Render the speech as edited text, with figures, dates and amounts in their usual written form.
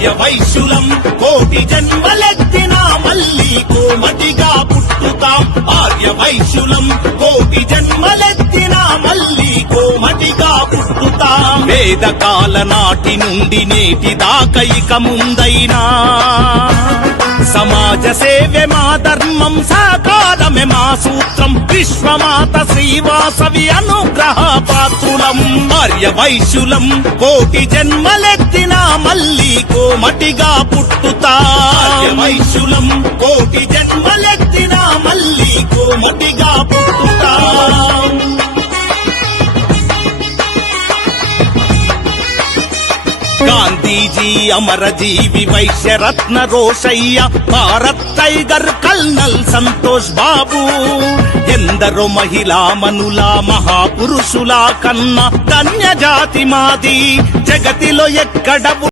ఆర్యవైశ్యులం కోటి జన్మలెత్తినా మళ్ళీ కోమటిగా పుట్టుతాం. ఆర్యవైశ్యులం కోటి జన్మలెత్తినా మళ్ళీ కోమటిగా పుట్టుతాం. వేదకాల నాటి నుండి నేటి దాకా ఇక ముందైనా సమాజ సేవే మా ధర్మం, సాకారమే మా సూత్రం. విశ్వమాత శ్రీవాసవి అనుగ్రహ పాత్రులం. ఆర్యవైశ్యులం కోటి జన్మలెత్తినా మళ్ళీ కోమటిగా పుట్టుతా. ఆర్యవైశ్యులం కోటి జన్మలెత్తినా మళ్ళీ కోమటిగా పుట్టుతా. గాంధీజీ అమరజీవి వైశ్యరత్న రోషయ్య, భారత్ టైగర్ కల్నల్ సంతోష్ బాబు, ఎందరో మహిళా మనుల మహాపురుషుల కన్నా ధన్య జాతి మాది. జగతిలో ఎక్కడ